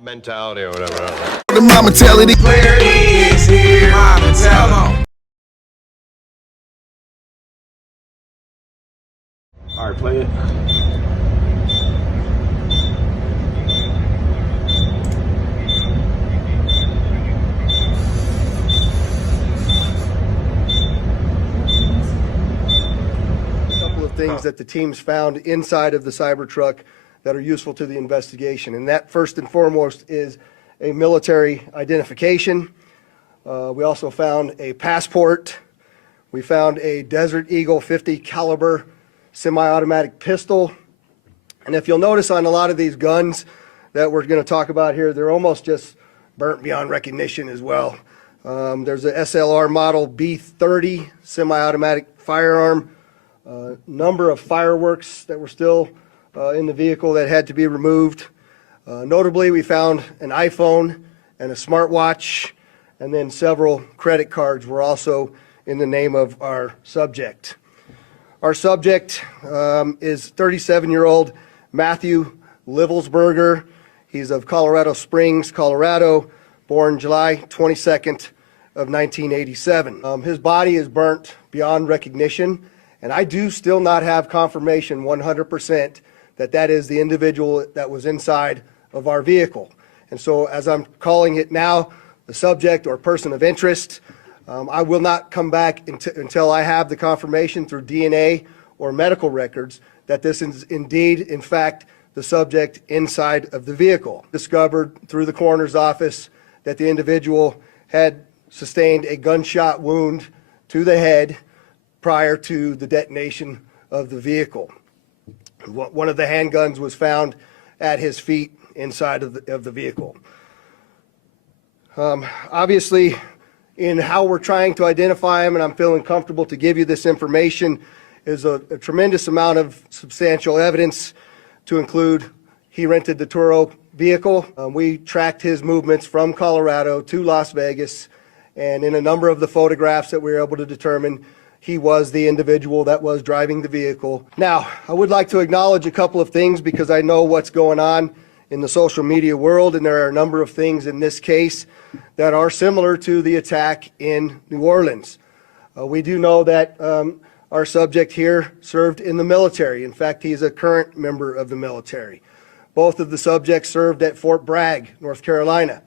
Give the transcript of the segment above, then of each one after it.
mob mentality or whatever. The mob mentality. Clarity is here. Mob mentality. All right, play it. Things that the teams found inside of the Cybertruck that are useful to the investigation. And that first and foremost is a military identification. We also found a passport. We found a Desert Eagle 50 caliber semi-automatic pistol. And if you'll notice on a lot of these guns that we're going to talk about here, they're almost just burnt beyond recognition as well. There's a SLR model B30 semi-automatic firearm. Number of fireworks that were still in the vehicle that had to be removed. Notably, we found an iPhone and a smartwatch, and then several credit cards were also in the name of our subject. Our subject is 37-year-old Matthew Livelsberger. He's of Colorado Springs, Colorado, born July 22nd of 1987. His body is burnt beyond recognition. And I do still not have confirmation 100% that that is the individual that was inside of our vehicle. And so as I'm calling it now, the subject or person of interest, I will not come back until I have the confirmation through DNA or medical records that this is indeed, in fact, the subject inside of the vehicle. Discovered through the coroner's office that the individual had sustained a gunshot wound to the head prior to the detonation of the vehicle. One of the handguns was found at his feet inside of the vehicle. Obviously, in how we're trying to identify him, and I'm feeling comfortable to give you this information, is a tremendous amount of substantial evidence to include he rented the Turo vehicle. We tracked his movements from Colorado to Las Vegas, and in a number of the photographs that we were able to determine, he was the individual that was driving the vehicle. Now, I would like to acknowledge a couple of things because I know what's going on in the social media world, and there are a number of things in this case that are similar to the attack in New Orleans. We do know that our subject here served in the military. In fact, he's a current member of the military. Both of the subjects served at Fort Bragg, North Carolina.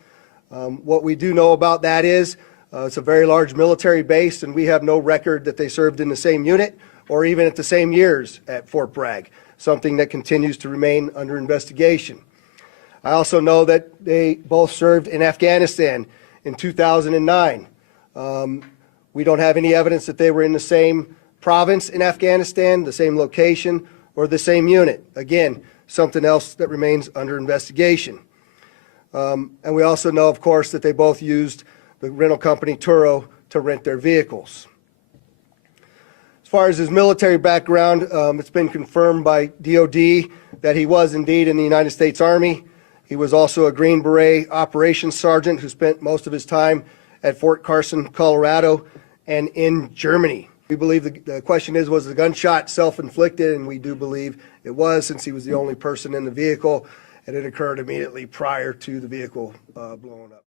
What we do know about that is it's a very large military base, and we have no record that they served in the same unit or even at the same years at Fort Bragg, something that continues to remain under investigation. I also know that they both served in Afghanistan in 2009. We don't have any evidence that they were in the same province in Afghanistan, the same location, or the same unit. Again, something else that remains under investigation. And we also know, of course, that they both used the rental company Turo to rent their vehicles. As far as his military background, it's been confirmed by DOD that he was indeed in the United States Army. He was also a Green Beret operations sergeant who spent most of his time at Fort Carson, Colorado, and in Germany. We believe the question is, was the gunshot self-inflicted? And we do believe it was, since he was the only person in the vehicle, and it occurred immediately prior to the vehicle blowing up.